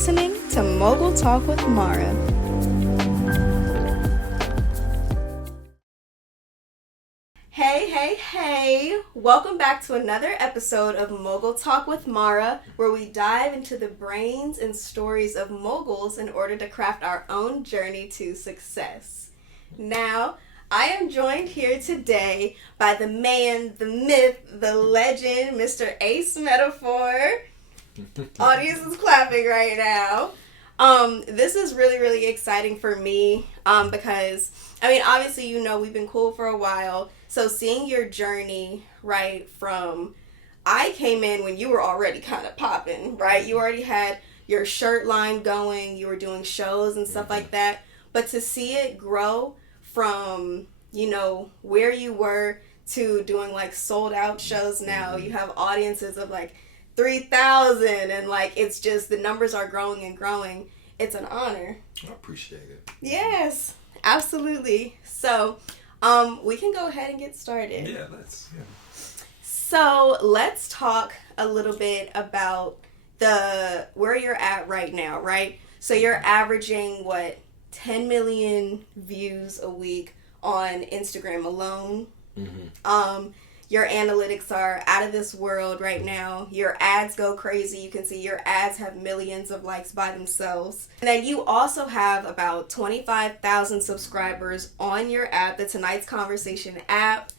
listening to Mogul Talk with Marah. Hey. Welcome back to another episode of Mogul Talk with Marah, where we dive into the brains and stories of moguls in order to craft our own journey to success. Now, I am joined here today by the man, the myth, the legend, Mr. Ace Metaphor. Audience is clapping right now. This is really, really exciting for me because, obviously, we've been cool for a while. So seeing your journey, right, from I came in when you were already kind of popping, right? You already had your shirt line going. You were doing shows and stuff like that. But to see it grow from, where you were to doing like sold out shows now, you have audiences of like 3,000 and like it's just the numbers are growing and growing. It's an honor. I appreciate it. Yes, absolutely. So we can go ahead and get started. Yeah, let's. Yeah. So let's talk a little bit about where you're at right now, right? So you're averaging 10 million views a week on Instagram alone. Mm-hmm. Your analytics are out of this world right now. Your ads go crazy. You can see your ads have millions of likes by themselves. And then you also have about 25,000 subscribers on your app, the Tonight's Conversation app.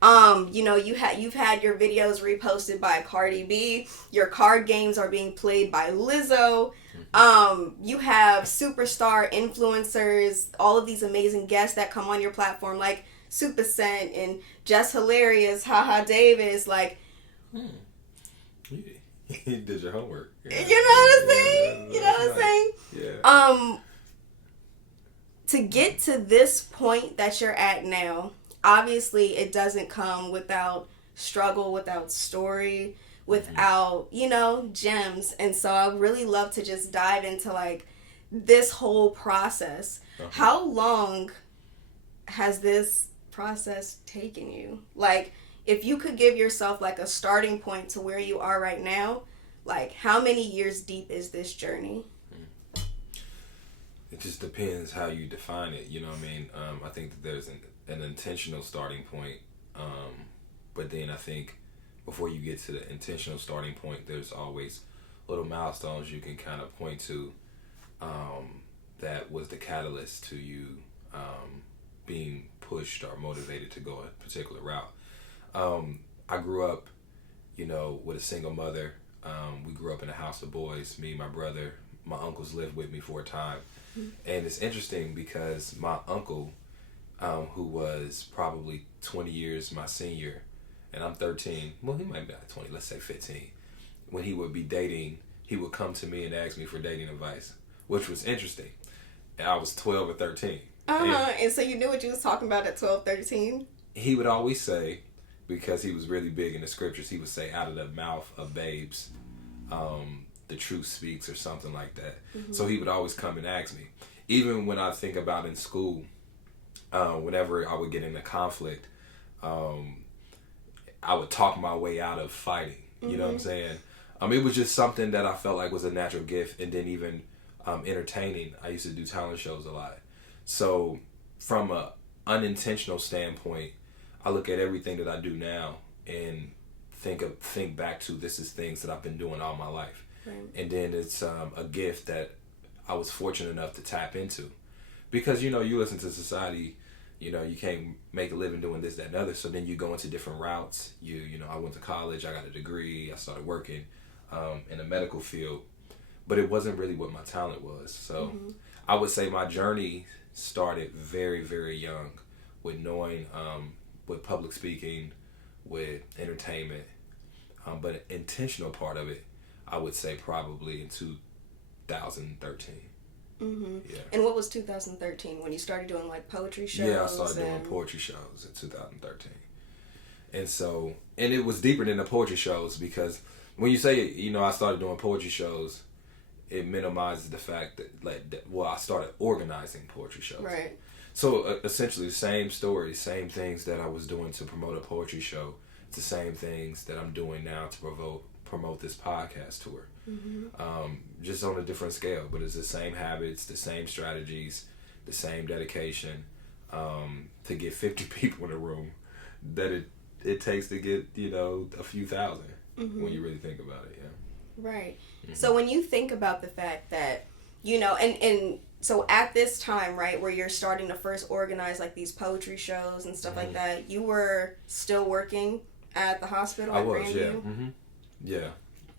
You've had your videos reposted by Cardi B. Your card games are being played by Lizzo. You have superstar influencers, all of these amazing guests that come on your platform, like Super Scent and Just Hilarious, Haha Davis, like. You did your homework. Yeah. You know what I'm saying? Yeah. To get to this point that you're at now, obviously it doesn't come without struggle, without story, without, gems. And so I would really love to just dive into like this whole process. Uh-huh. How long has this process taken you? Like, if you could give yourself like a starting point to where you are right now, like how many years deep is this journey? It just depends how you define it. You know what I mean? I think that there's an intentional starting point, but then I think before you get to the intentional starting point, there's always little milestones you can kind of point to that was the catalyst to you being pushed or motivated to go a particular route. I grew up, with a single mother. We grew up in a house of boys, me, my brother, my uncles lived with me for a time. Mm-hmm. And it's interesting because my uncle, who was probably 20 years my senior, and I'm 13, well, he might be like 20, let's say 15. When he would be dating, he would come to me and ask me for dating advice, which was interesting. And I was 12 or 13. And so you knew what you was talking about at 12, 13? He would always say, because he was really big in the scriptures, he would say, out of the mouth of babes, the truth speaks, or something like that. Mm-hmm. So he would always come and ask me. Even when I think about in school, whenever I would get in a conflict, I would talk my way out of fighting. You know what I'm saying? It was just something that I felt like was a natural gift. And then even entertaining, I used to do talent shows a lot. So from a unintentional standpoint, I look at everything that I do now and think back to this is things that I've been doing all my life. Right. And then it's a gift that I was fortunate enough to tap into. Because, you listen to society, you can't make a living doing this, that, and other. So then you go into different routes. I went to college, I got a degree, I started working in the medical field. But it wasn't really what my talent was. So I would say my journey started very, very young with knowing, with public speaking, with entertainment. But an intentional part of it, I would say probably in 2013. Mm-hmm. Yeah. And what was 2013 when you started doing like poetry shows? Yeah, I started doing poetry shows in 2013. And it was deeper than the poetry shows because when you say, I started doing poetry shows, it minimizes the fact that I started organizing poetry shows. Right. So essentially the same stories, same things that I was doing to promote a poetry show, it's the same things that I'm doing now to promote this podcast tour. Just on a different scale, but it's the same habits, the same strategies, the same dedication, to get 50 people in a room that it takes to get, a few thousand, when you really think about it. Right. So when you think about the fact that, and so at this time, right, where you're starting to first organize like these poetry shows and stuff like that, you were still working at the hospital? I was, yeah.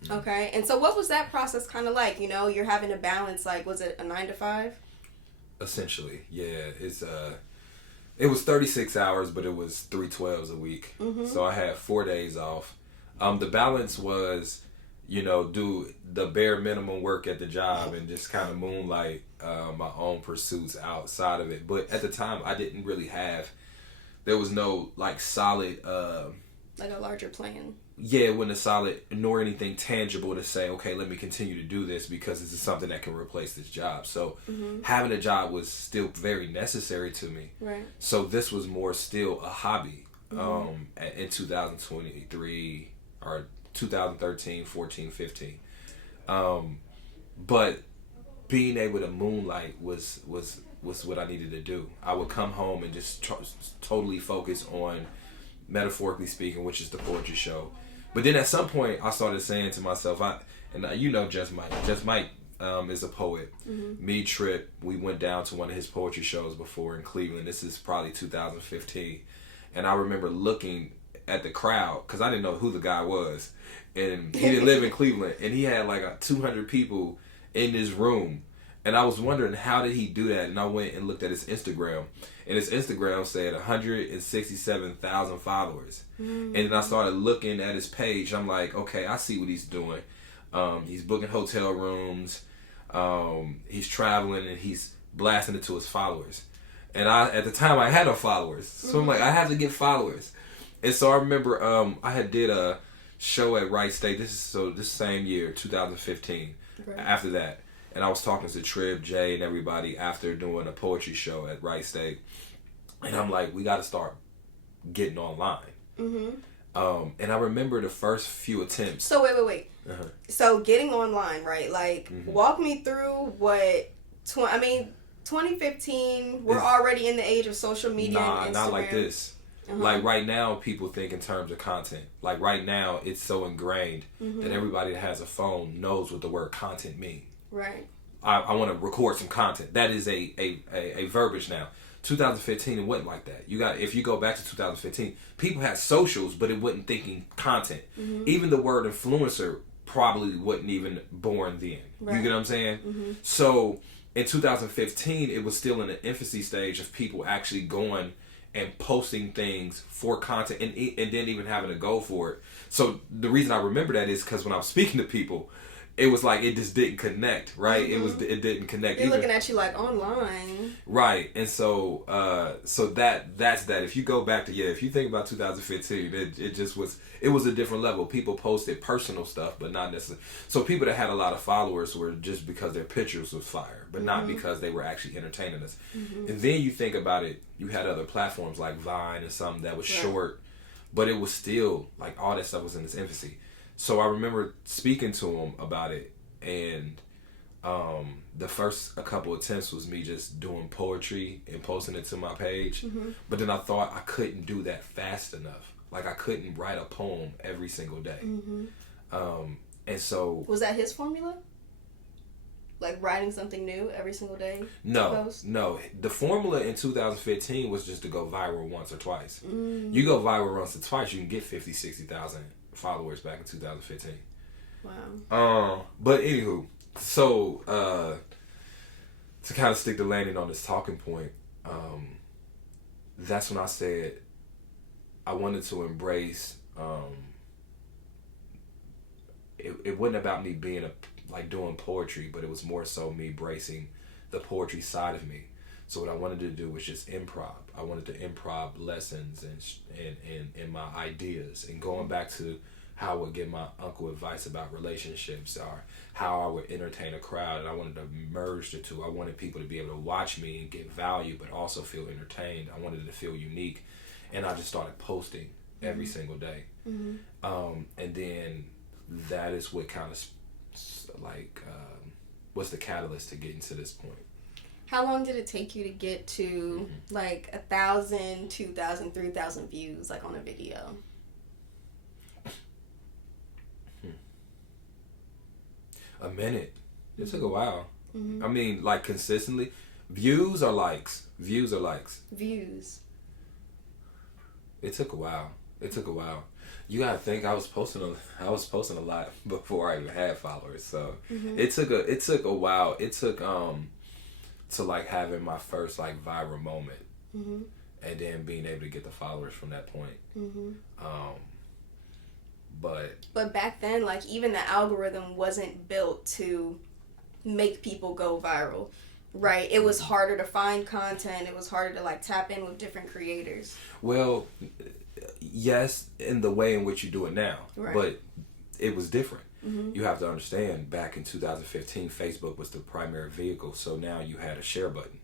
Okay. And so what was that process kind of like? You're having to balance, like, was it a 9 to 5? Essentially, yeah. It was 36 hours, but it was 3 12s a week. So I had 4 days off. The balance was, do the bare minimum work at the job and just kind of moonlight my own pursuits outside of it. But at the time, I didn't really there was no, like, solid... like a larger plan. Yeah, it wasn't a solid, nor anything tangible to say, okay, let me continue to do this because this is something that can replace this job. So having a job was still very necessary to me. Right. So this was more still a hobby in 2023 or 2013, 14, 15. But being able to moonlight was what I needed to do. I would come home and just totally focus on, metaphorically speaking, which is the poetry show. But then at some point, I started saying to myself, Just Mike is a poet. Me, Trip, we went down to one of his poetry shows before in Cleveland. This is probably 2015. And I remember looking at the crowd, because I didn't know who the guy was. And he didn't live in Cleveland. And he had like 200 people in this room. And I was wondering, how did he do that? And I went and looked at his Instagram. And his Instagram said 167,000 followers. And then I started looking at his page. I'm like, okay, I see what he's doing. He's booking hotel rooms. He's traveling, and he's blasting it to his followers. And at the time, I had no followers. So I'm like, I have to get followers. And so I remember I had did a show at Wright State. This same year, 2015. Right. After that. And I was talking to Trib, Jay, and everybody after doing a poetry show at Wright State. And I'm like, we got to start getting online. And I remember the first few attempts. So wait. So getting online, right? Like, walk me through what... 2015, we're already in the age of social media and Instagram. Not like this. Like, right now, people think in terms of content. Like, right now, it's so ingrained that everybody that has a phone knows what the word content means. Right. I want to record some content. That is a verbiage now. 2015, it wasn't like that. If you go back to 2015, people had socials, but it wasn't thinking content. Even the word influencer probably wasn't even born then. Right. You get what I'm saying? So in 2015, it was still in the infancy stage of people actually going and posting things for content and then even having a goal for it. So the reason I remember that is because when I was speaking to people, it was like it just didn't connect, right? It didn't connect. They're looking at you like online, right? And so that's that. If you go back to if you think about 2015, it was a different level. People posted personal stuff, but not necessarily. So people that had a lot of followers were just because their pictures was fire, but not because they were actually entertaining us. And then you think about it, you had other platforms like Vine and something that was short, but it was still like all that stuff was in its infancy. So I remember speaking to him about it, and the first a couple attempts was me just doing poetry and posting it to my page. But then I thought I couldn't do that fast enough. Like, I couldn't write a poem every single day. And so... Was that his formula? Like, writing something new every single day? No. The formula in 2015 was just to go viral once or twice. You go viral once or twice, you can get 50, 60,000 followers back in 2015. Wow. But anywho, so to kind of stick the landing on this talking point, that's when I said I wanted to embrace. It wasn't about me being doing poetry, but it was more so me embracing the poetry side of me. So what I wanted to do was just improv. I wanted to improv lessons and my ideas, and going back to how I would give my uncle advice about relationships, or how I would entertain a crowd. And I wanted to merge the two. I wanted people to be able to watch me and get value, but also feel entertained. I wanted it to feel unique. And I just started posting every single day. And then that is what kind of like what's the catalyst to getting to this point. How long did it take you to get to like 1,000, 2,000, 3,000 views like on a video? A minute. It took a while. I mean, like consistently. Views or likes? Views or likes? Views. It took a while. You gotta think I was posting a lot before I even had followers. So it took a while. It took to like having my first like viral moment, and then being able to get the followers from that point. But back then, like even the algorithm wasn't built to make people go viral, right? It was harder to find content. It was harder to like tap in with different creators. Well, yes, in the way in which you do it now, right. But it was different. You have to understand, back in 2015, Facebook was the primary vehicle, so now you had a share button.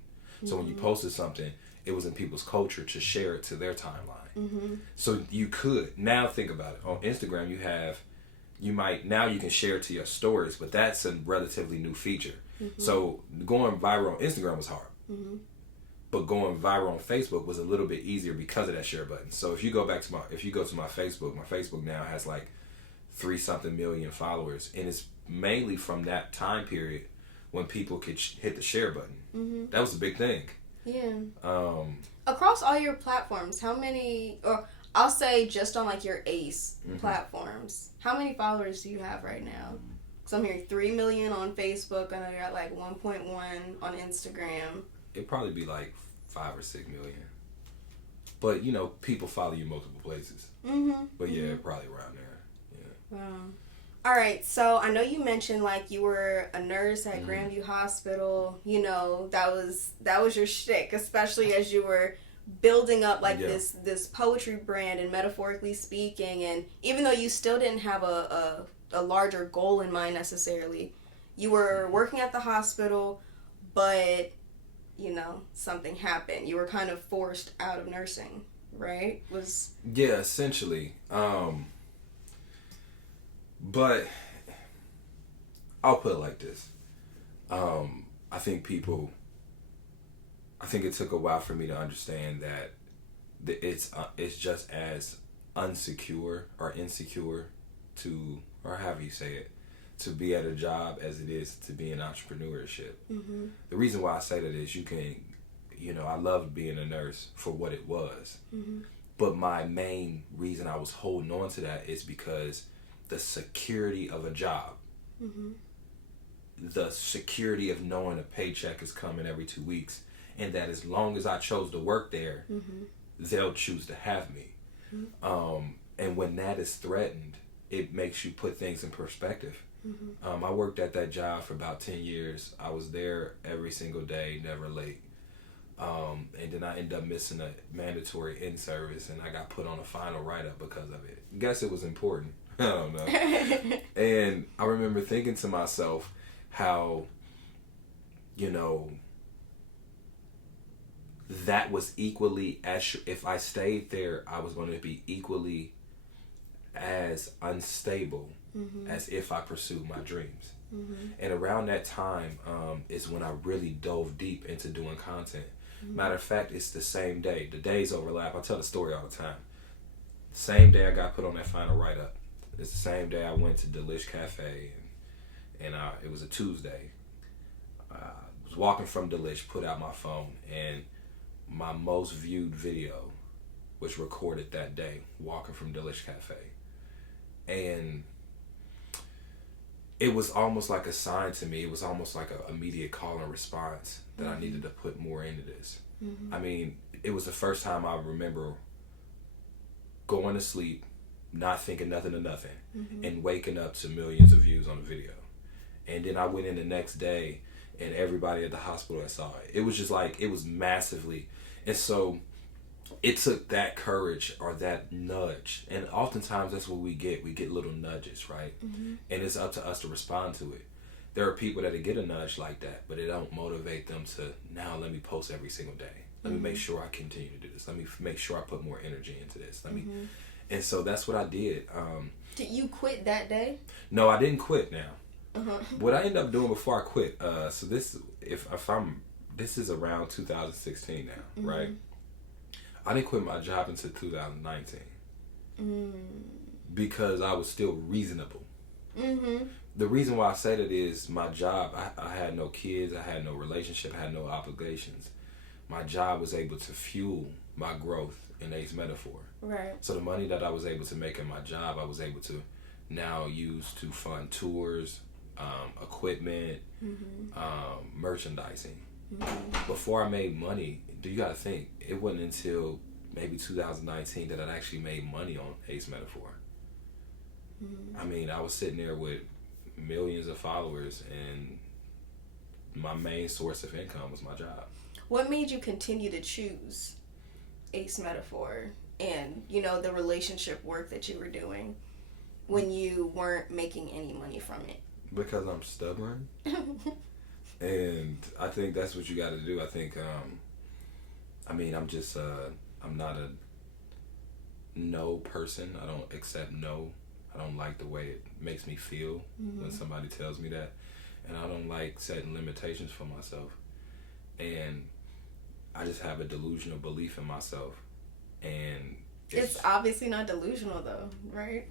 So when you posted something, it was in people's culture to share it to their timeline. So you could, now think about it, on Instagram you can share it to your stories, but that's a relatively new feature. So going viral on Instagram was hard. But going viral on Facebook was a little bit easier because of that share button. So if you go to my Facebook now has like 3-something million followers, and it's mainly from that time period when people could hit the share button. That was a big thing. Yeah. Across all your platforms, how many, or I'll say just on like your ACE platforms, how many followers do you have right now? Because I'm hearing 3 million on Facebook, and I know you're at like 1.1 on Instagram. It'd probably be like 5 or 6 million. But you know, people follow you multiple places. But yeah, probably around there. Wow. All right, so I know you mentioned like you were a nurse at Grandview Hospital. You know, that was your shtick, especially as you were building up like this poetry brand, and metaphorically speaking. And even though you still didn't have a larger goal in mind necessarily, you were working at the hospital, but you know, something happened. You were kind of forced out of nursing, right? Yeah, essentially. But I'll put it like this. I think it took a while for me to understand that it's just as unsecure or insecure to, or however you say it, to be at a job as it is to be in entrepreneurship. The reason why I say that is I loved being a nurse for what it was. But my main reason I was holding on to that is because the security of a job, the security of knowing a paycheck is coming every 2 weeks, and that as long as I chose to work there, they'll choose to have me. And when that is threatened, it makes you put things in perspective. I worked at that job for about 10 years. I was there every single day, never late. And then I ended up missing a mandatory in-service, and I got put on a final write-up because of it. Guess it was important. I don't know. And I remember thinking to myself how, that was equally as, if I stayed there, I was going to be equally as unstable as if I pursued my dreams. And around that time is when I really dove deep into doing content. Matter of fact, it's the same day. The days overlap. I tell the story all the time. Same day I got put on that final write-up. It's the same day I went to Delish Cafe, and it was a Tuesday. I was walking from Delish, put out my phone, and my most viewed video was recorded that day, walking from Delish Cafe. And it was almost like a sign to me. It was almost like an immediate call and response that I needed to put more into this. I mean, it was the first time I remember going to sleep, not thinking nothing of nothing, and waking up to millions of views on the video. And then I went in the next day, and everybody at the hospital that saw it. It was just like, it was massively. And so it took that courage or that nudge. And oftentimes that's what we get. We get little nudges, right? And it's up to us to respond to it. There are people that get a nudge like that, but it don't motivate them to, now let me post every single day. Let me make sure I continue to do this. Let me make sure I put more energy into this. And so that's what I did. Did you quit that day? No, I didn't quit now. Uh-huh. What I ended up doing before I quit, so this, this is around 2016 now, Mm-hmm. right? I didn't quit my job until 2019 because I was still reasonable. Mm-hmm. The reason why I say that is my job, I had no kids, I had no relationship, I had no obligations. My job was able to fuel my growth in Ace Metaphor. Right. So the money that I was able to make in my job, I was able to now use to fund tours, equipment, merchandising. Mm-hmm. Before I made money, you got to think, it wasn't until maybe 2019 that I actually made money on Ace Metaphor. I mean, I was sitting there with millions of followers, and my main source of income was my job. What made you continue to choose Ace Metaphor and, you know, the relationship work that you were doing when you weren't making any money from it? Because I'm stubborn. And I think that's what you got to do. I think, I'm just, I'm not a no person. I don't accept no. I don't like the way it makes me feel when somebody tells me that. And I don't like setting limitations for myself. And I just have a delusional belief in myself. And it's obviously not delusional though, right?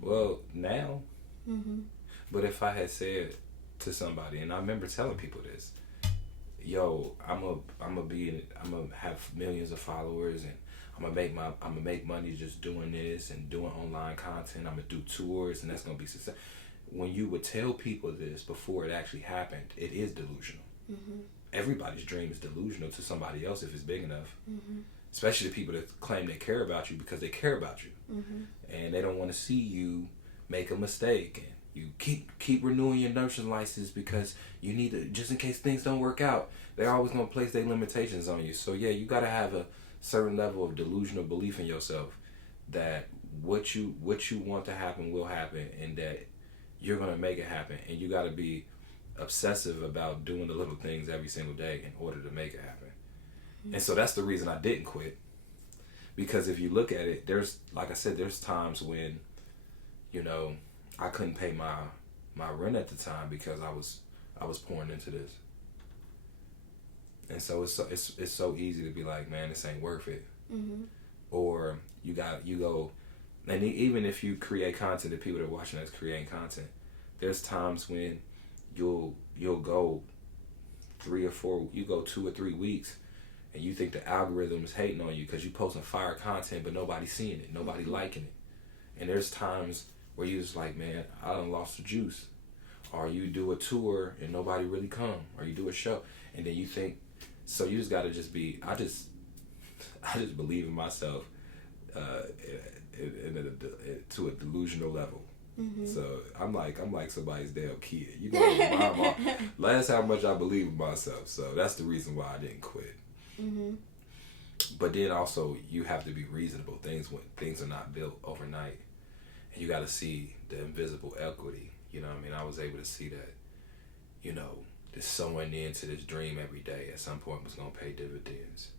Well, now. But if I had said to somebody, and I remember telling people this, yo, I'm gonna have millions of followers, and I'm gonna make money just doing this and doing online content. I'm gonna do tours, and that's gonna be success. When you would tell people this before it actually happened, it is delusional. Everybody's dream is delusional to somebody else if it's big enough. Especially the people that claim they care about you because they care about you, and they don't want to see you make a mistake. And you keep renewing your nursing license because you need to, just in case things don't work out. They're always gonna place their limitations on you. So yeah, you gotta have a certain level of delusional belief in yourself that what you want to happen will happen, and that you're gonna make it happen. And you gotta be obsessive about doing the little things every single day in order to make it happen. And so that's the reason I didn't quit. Because if you look at it, there's, like I said, there's times when, you know, I couldn't pay my rent at the time because I was pouring into this. And so it's so easy to be like, man, this ain't worth it. Or you go, and even if you create content, the people that are watching us creating content, there's times when you'll go 2 or 3 weeks, and you think the algorithm is hating on you because you posting fire content, but nobody's seeing it, nobody liking it. And there's times where you just like, man, I done lost the juice. Or you do a tour and nobody really come, or you do a show, and then you think, so you just gotta just be. I just believe in myself, to a delusional level. So I'm like somebody's damn kid. You know, that's how much I believe in myself. So that's the reason why I didn't quit. But then also you have to be reasonable. Things are not built overnight, and you got to see the invisible equity. You know what I mean? I was able to see that, you know, just sowing into this dream every day at some point was going to pay dividends.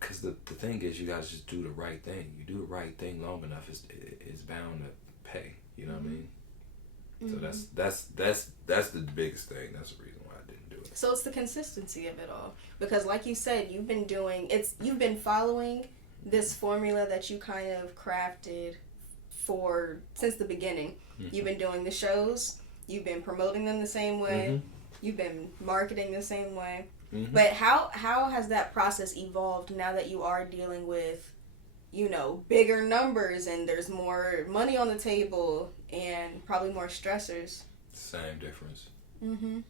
Because the thing is, you got to just do the right thing. You do the right thing long enough, it's bound to pay. You know what I mean? So that's the biggest thing. That's the reason why I didn't do it. So it's the consistency of it all. Because like you said, you've been following this formula that you kind of crafted since the beginning. You've been doing the shows, you've been promoting them the same way, you've been marketing the same way. But how has that process evolved now that you are dealing with, you know, bigger numbers and there's more money on the table and probably more stressors? Same difference. The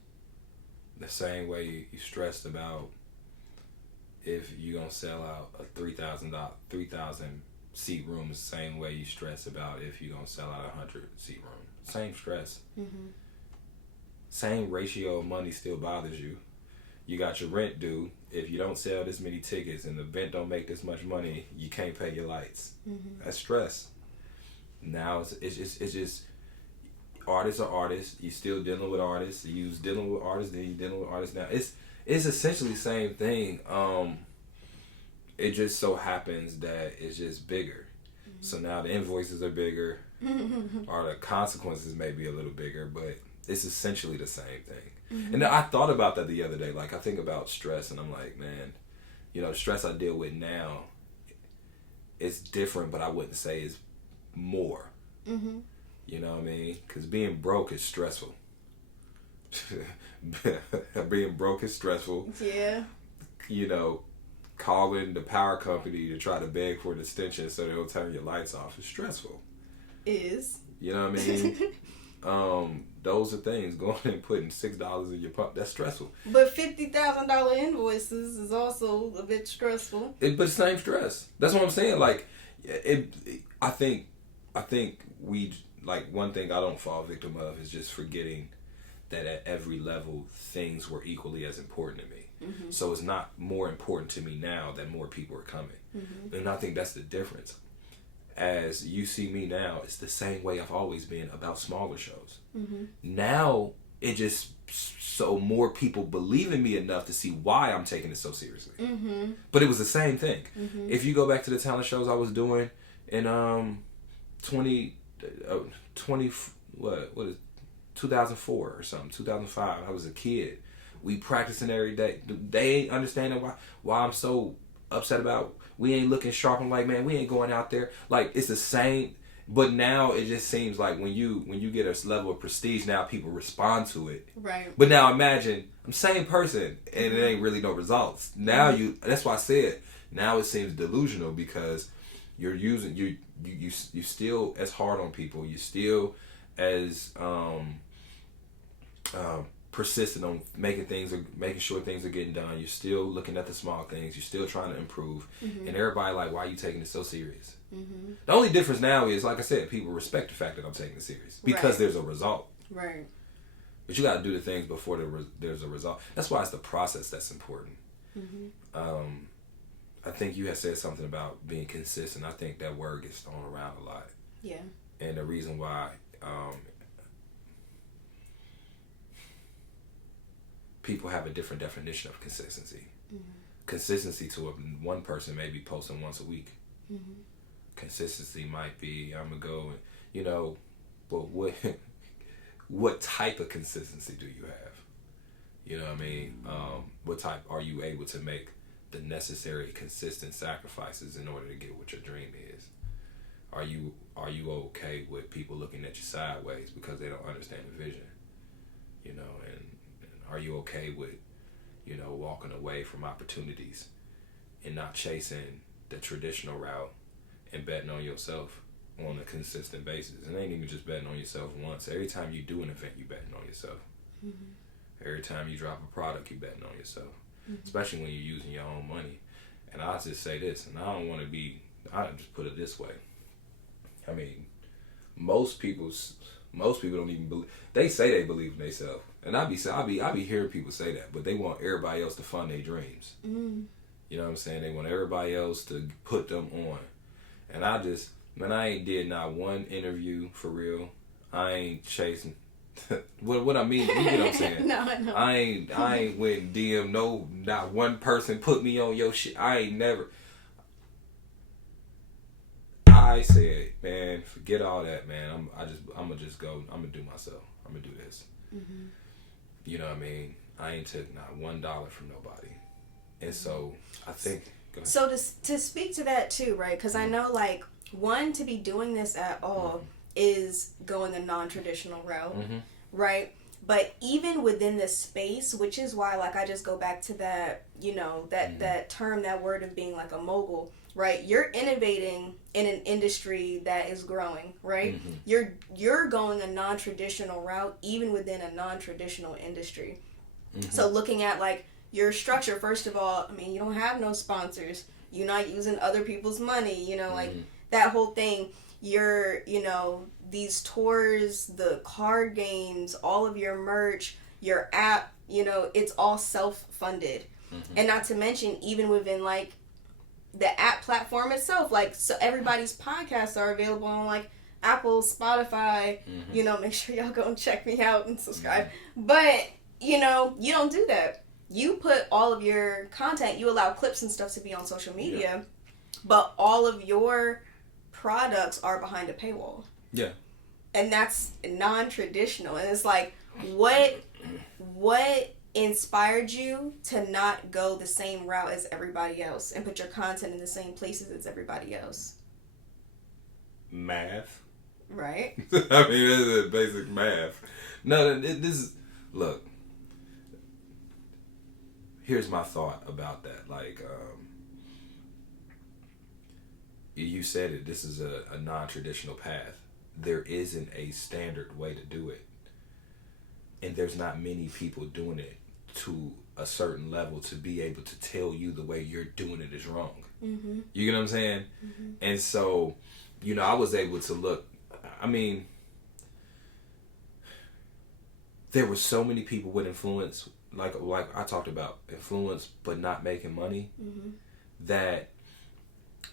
same way you stressed about if you're going to sell out a 3,000 seat room, the same way you stress about if you're going to sell out a 100 seat room. Same stress. Same ratio of money still bothers you. You got your rent due. If you don't sell this many tickets and the event don't make this much money, you can't pay your lights. That's stress. Now it's just artists are artists. You still dealing with artists. You was dealing with artists, then you dealing with artists now. It's essentially the same thing. It just so happens that it's just bigger. So now the invoices are bigger, or the consequences may be a little bigger, but it's essentially the same thing. And I thought about that the other day. Like, I think about stress, and I'm like, man, you know, the stress I deal with now, it's different, but I wouldn't say it's more. You know what I mean? Because being broke is stressful. Being broke is stressful. Yeah. You know, calling the power company to try to beg for an extension so they'll turn your lights off is stressful. Is. You know what I mean? Those are things. Going and putting $6 in your pocket, that's stressful. But $50,000 invoices is also a bit stressful. But same stress. That's what I'm saying. Like, I think we, like, one thing I don't fall victim of is just forgetting that at every level things were equally as important to me. So it's not more important to me now that more people are coming. And I think that's the difference. As you see me now, it's the same way I've always been about smaller shows. Now it just so more people believe in me enough to see why I'm taking it so seriously. But it was the same thing. If you go back to the talent shows I was doing in 2004 or something, 2005, I was a kid. We practicing every day. They ain't understanding why I'm so upset about. We ain't looking sharp. I'm like, man, we ain't going out there. Like, it's the same. But now it just seems like when you get a level of prestige, now people respond to it. Right. But now imagine I'm the same person and it ain't really no results. Now that's why I said now it seems delusional because you're using you still as hard on people. You still as persistent on making sure things are getting done. You're still looking at the small things. You're still trying to improve. And everybody like, why are you taking it so serious? The only difference now is, like I said, people respect the fact that I'm taking it serious because there's a result. Right. But you got to do the things before there's a result. That's why it's the process that's important. I think you had said something about being consistent. I think that word gets thrown around a lot. Yeah. And the reason why people have a different definition of consistency. Consistency to one person may be posting once a week. Consistency might be, I'm going to go and, you know, but what type of consistency do you have? You know what I mean? What type are you able to make the necessary consistent sacrifices in order to get what your dream is? Are you okay with people looking at you sideways because they don't understand the vision? You know, and are you okay with, you know, walking away from opportunities and not chasing the traditional route and betting on yourself on a consistent basis? It ain't even just betting on yourself once. Every time you do an event, you betting on yourself. Every time you drop a product, you betting on yourself. Especially when you're using your own money. And I'll just say this, and I just put it this way. I mean, most people don't even believe. They say they believe in themselves, and I be hearing people say that, but they want everybody else to fund their dreams. You know what I'm saying? They want everybody else to put them on, and I ain't did not one interview for real. I ain't chasing. what I mean, you get what I'm saying? No, I know. I ain't went DM not one person put me on your shit. I ain't never. I said, man, forget all that, man. I'm gonna just go. I'm gonna do myself. I'm gonna do this. You know what I mean? I ain't took not $1 from nobody, and so I think. Go ahead. So to speak to that too, right? Because I know, like, one, to be doing this at all is going a non-traditional route, right? But even within this space, which is why, like, I just go back to that, you know, that term, that word of being like a mogul, right? You're innovating in an industry that is growing, right? You're going a non-traditional route even within a non-traditional industry. So looking at, like, your structure, first of all, I mean, you don't have no sponsors. You're not using other people's money, you know, like, that whole thing. You're, you know, these tours, the card games, all of your merch, your app, you know, it's all self-funded. And not to mention, even within, like, the app platform itself, like, so everybody's podcasts are available on, like, Apple, Spotify, you know, make sure y'all go and check me out and subscribe. But, you know, you don't do that. You put all of your content, you allow clips and stuff to be on social media, but all of your products are behind a paywall. Yeah. And that's non-traditional. And it's like, what inspired you to not go the same route as everybody else and put your content in the same places as everybody else? Math. Right. I mean, this is basic math. No, this is, look, here's my thought about that. Like, you said it, this is a non-traditional path. There isn't a standard way to do it. And there's not many people doing it to a certain level to be able to tell you the way you're doing it is wrong. Mm-hmm. You get what I'm saying? Mm-hmm. And so, you know, I was able to look, I mean, there were so many people with influence, like I talked about, influence but not making money, mm-hmm. that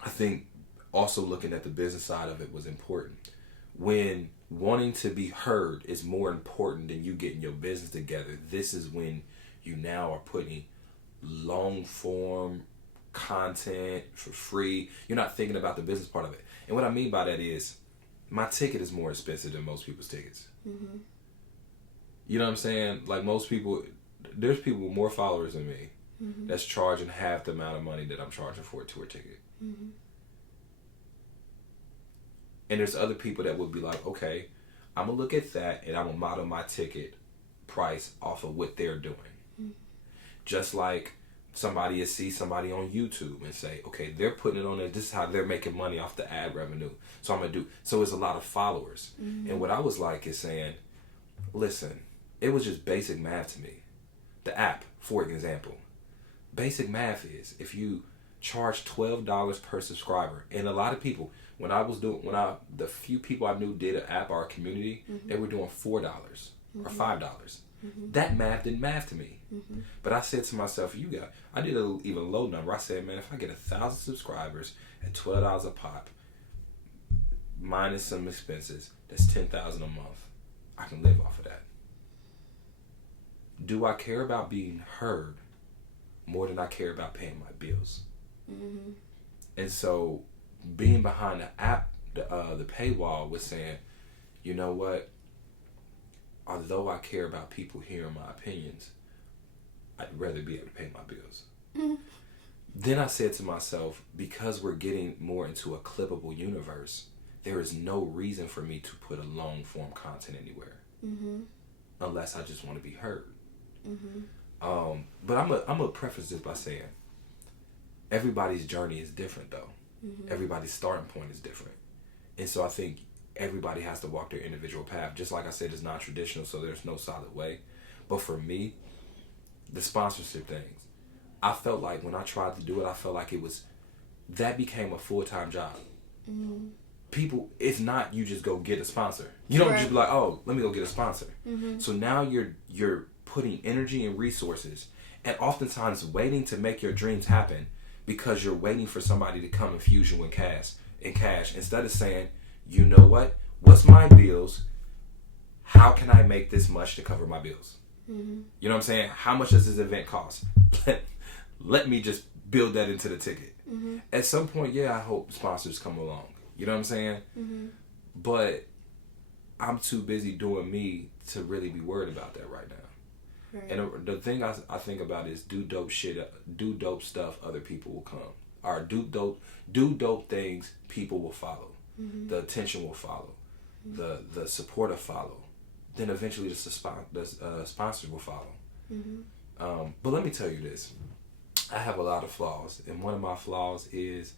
I think also looking at the business side of it was important. When wanting to be heard is more important than you getting your business together, this is when you now are putting long form content for free. You're not thinking about the business part of it. And what I mean by that is, my ticket is more expensive than most people's tickets. Mm-hmm. You know what I'm saying? Like most people, there's people with more followers than me, mm-hmm. that's charging half the amount of money that I'm charging for a tour ticket. Mm-hmm. And there's other people that would be like, okay, I'm going to look at that and I'm going to model my ticket price off of what they're doing. Mm-hmm. Just like somebody will see somebody on YouTube and say, okay, they're putting it on there. This is how they're making money off the ad revenue. So I'm going to do. So it's a lot of followers. Mm-hmm. And what I was like is saying, listen, it was just basic math to me. The app, for example. Basic math is if you charge $12 per subscriber, and a lot of people, the few people I knew did an app or a community, mm-hmm. they were doing $4 mm-hmm. or $5. Mm-hmm. That math didn't math to me. Mm-hmm. But I said to myself, I did an even low number. I said, man, if I get 1,000 subscribers at $12 a pop, minus some expenses, that's $10,000 a month. I can live off of that. Do I care about being heard more than I care about paying my bills? Mm-hmm. And so being behind the app, the paywall was saying, you know what? Although I care about people hearing my opinions, I'd rather be able to pay my bills. Mm-hmm. Then I said to myself, because we're getting more into a clippable universe, there is no reason for me to put a long form content anywhere, mm-hmm. unless I just want to be heard. Mm-hmm. But I'm gonna preface this by saying, everybody's journey is different though. Mm-hmm. Everybody's starting point is different, and so I think everybody has to walk their individual path. Just like I said, it's non-traditional, so there's no solid way. But for me, the sponsorship things, I felt like when I tried to do it, I felt like that became a full-time job. Mm-hmm. People, it's not you just go get a sponsor. You don't just be like, oh, let me go get a sponsor. Mm-hmm. So now you're putting energy and resources, and oftentimes waiting to make your dreams happen because you're waiting for somebody to come infuse you in cash instead of saying, you know what? What's my bills? How can I make this much to cover my bills? Mm-hmm. You know what I'm saying? How much does this event cost? Let me just build that into the ticket. Mm-hmm. At some point, I hope sponsors come along. You know what I'm saying? Mm-hmm. But I'm too busy doing me to really be worried about that right now. Right. And the thing I think about is do dope stuff, other people will come. Or do dope things, people will follow. Mm-hmm. The attention will follow. Mm-hmm. The support will follow. Then eventually the sponsors will follow. Mm-hmm. But let me tell you this. I have a lot of flaws. And one of my flaws is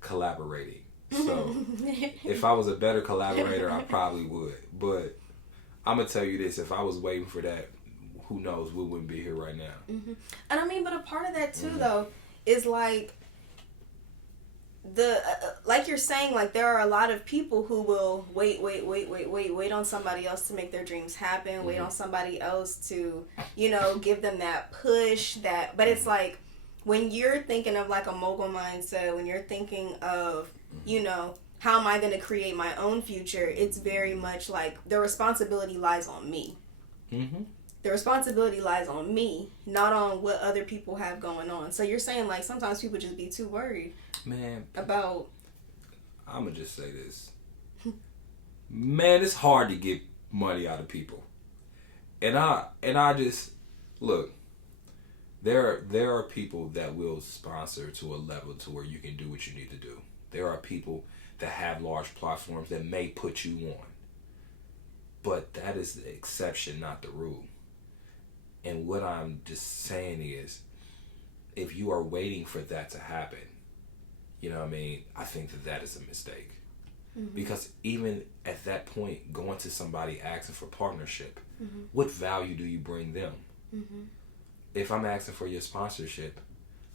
collaborating. So if I was a better collaborator, I probably would. But I'm going to tell you this. If I was waiting for that, who knows, we wouldn't be here right now. Mm-hmm. And I mean, but a part of that too, mm-hmm. though, is like like you're saying, like there are a lot of people who will wait on somebody else to make their dreams happen, mm-hmm. wait on somebody else to, give them that push, but it's like when you're thinking of like a mogul mindset, when you're thinking of, how am I going to create my own future, it's very much like the responsibility lies on me. Mm-hmm. The responsibility lies on me, not on what other people have going on. So you're saying like sometimes people just be too worried, man, about. I'm gonna just say this. Man, it's hard to get money out of people. And I just look, there are people that will sponsor to a level to where you can do what you need to do. There are people that have large platforms that may put you on. But that is the exception, not the rule. And what I'm just saying is, if you are waiting for that to happen, you know what I mean, I think that is a mistake. Mm-hmm. Because even at that point, going to somebody asking for partnership, mm-hmm. what value do you bring them? Mm-hmm. If I'm asking for your sponsorship,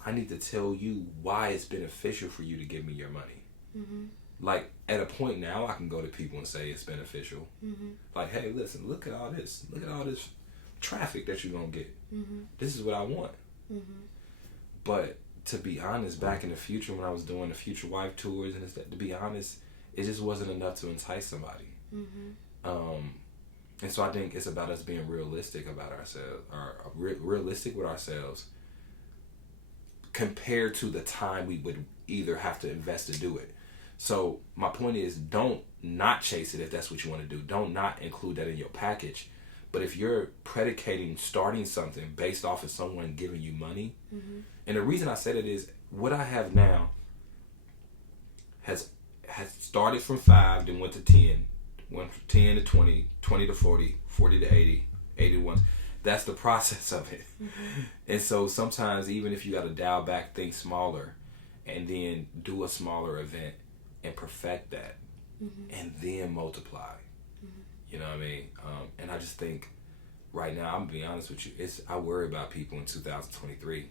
I need to tell you why it's beneficial for you to give me your money. Mm-hmm. Like, at a point now, I can go to people and say it's beneficial. Mm-hmm. Like, hey, listen, look at all this. Look at all this traffic that you're going to get. Mm-hmm. This is what I want. Mm-hmm. But to be honest, back in the future when I was doing the Future Wife tours, and to be honest, it just wasn't enough to entice somebody. Mm-hmm. And so I think it's about us being realistic about ourselves, or realistic with ourselves, compared to the time we would either have to invest to do it. So my point is, don't not chase it if that's what you want to do. Don't not include that in your package. But if you're predicating starting something based off of someone giving you money, mm-hmm. and the reason I said it is, what I have now has started from 5, then went to 10, went from 10 to 20, 20 to 40, 40 to 80, 81. That's the process of it. Mm-hmm. And so sometimes, even if you got to dial back, think smaller, and then do a smaller event and perfect that, mm-hmm. and then multiply. Mm-hmm. You know what I mean? And I just think right now, I'm gonna be honest with you, I worry about people in 2023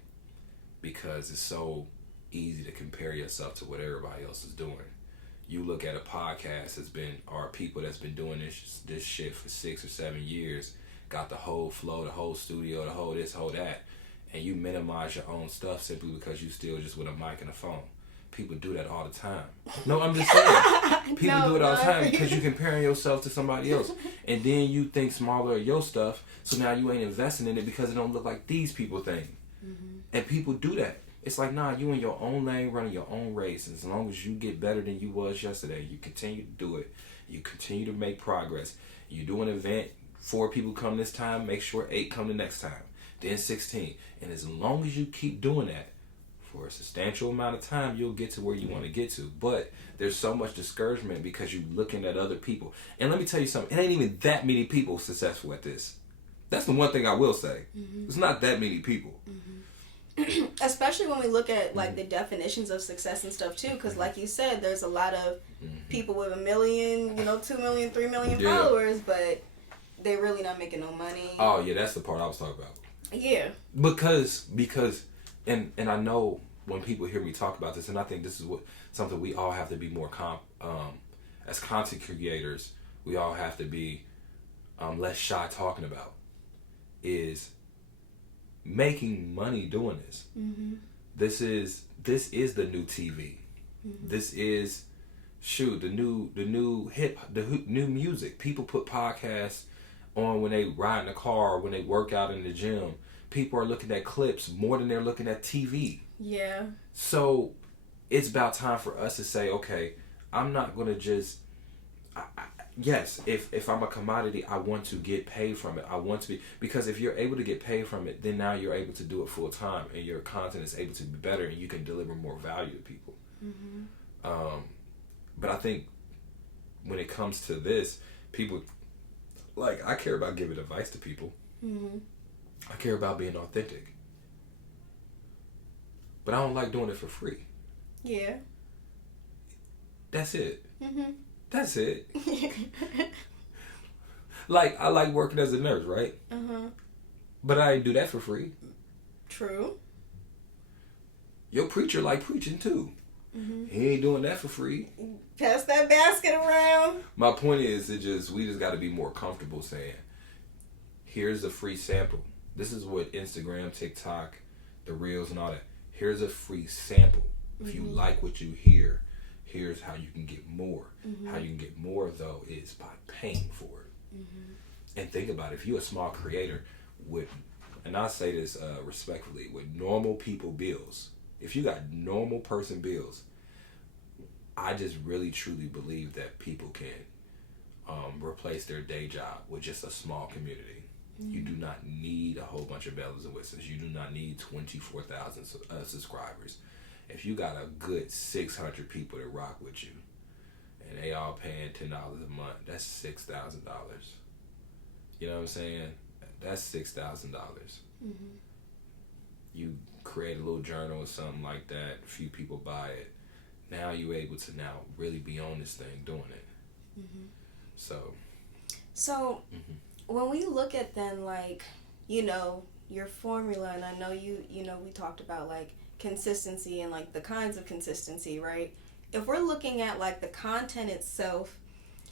because it's so easy to compare yourself to what everybody else is doing. You look at a podcast or people that's been doing this shit for 6 or 7 years, got the whole flow, the whole studio, the whole this, whole that, and you minimize your own stuff simply because you still just with a mic and a phone. People do that all the time. No, I'm just saying. People do it all the time because you're comparing yourself to somebody else. And then you think smaller of your stuff, so now you ain't investing in it because it don't look like these people think. Mm-hmm. And people do that. It's like, nah, you in your own lane, running your own race. And as long as you get better than you was yesterday, you continue to do it. You continue to make progress. You do an event, 4 people come this time, make sure 8 come the next time. Then 16. And as long as you keep doing that, for a substantial amount of time, you'll get to where you want to get to. But there's so much discouragement because you're looking at other people. And let me tell you something, it ain't even that many people successful at this. That's the one thing I will say. Mm-hmm. It's not that many people. Mm-hmm. Especially when we look at like the definitions of success and stuff too, because like you said, there's a lot of people with 1 million, 2 million, 3 million followers, but they're really not making no money. Oh yeah, that's the part I was talking about. Yeah. Because and I know when people hear me talk about this, and I think this is something we all have to be more as content creators, we all have to be less shy talking about, is making money doing this. Mm-hmm. This is the new TV. Mm-hmm. This is the new music. People put podcasts on when they ride in the car, when they work out in the gym. People are looking at clips more than they're looking at TV. Yeah. So it's about time for us to say, okay, I'm not going to just... yes, if I'm a commodity, I want to get paid from it. I want to be... Because if you're able to get paid from it, then now you're able to do it full time, and your content is able to be better, and you can deliver more value to people. Mm-hmm. But I think when it comes to this, people... Like, I care about giving advice to people. Mm-hmm. I care about being authentic. But I don't like doing it for free. Yeah. That's it. Mm-hmm. That's it. Like, I like working as a nurse, right? Uh-huh. But I ain't do that for free. True. Your preacher like preaching too. Mm-hmm. He ain't doing that for free. Pass that basket around. My point is, we just got to be more comfortable saying, here's a free sample. This is what Instagram, TikTok, the Reels and all that. Here's a free sample. If you like what you hear, here's how you can get more. Mm-hmm. How you can get more, though, is by paying for it. Mm-hmm. And think about it. If you're a small creator and I say this respectfully, with normal people bills, if you got normal person bills, I just really truly believe that people can replace their day job with just a small community. Mm-hmm. You do not need a whole bunch of bells and whistles. You do not need 24,000 subscribers. If you got a good 600 people that rock with you, and they all paying $10 a month, that's $6,000. You know what I'm saying? That's $6,000. Mm-hmm. You create a little journal or something like that. A few people buy it. Now you're able to now really be on this thing doing it. Mm-hmm. So mm-hmm. When we look at then, like, you know, your formula, and I know you know, we talked about like consistency and like the kinds of consistency, right? If we're looking at like the content itself,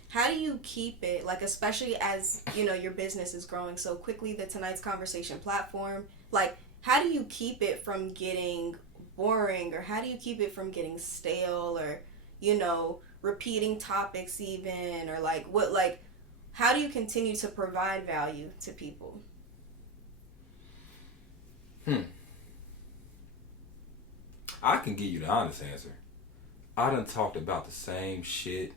how do you keep it, like, especially as, you know, your business is growing so quickly, the Tonight's Conversation platform, like, how do you keep it from getting boring, or how do you keep it from getting stale, or, you know, repeating topics even, or like what, like, how do you continue to provide value to people? I can give you the honest answer. I done talked about the same shit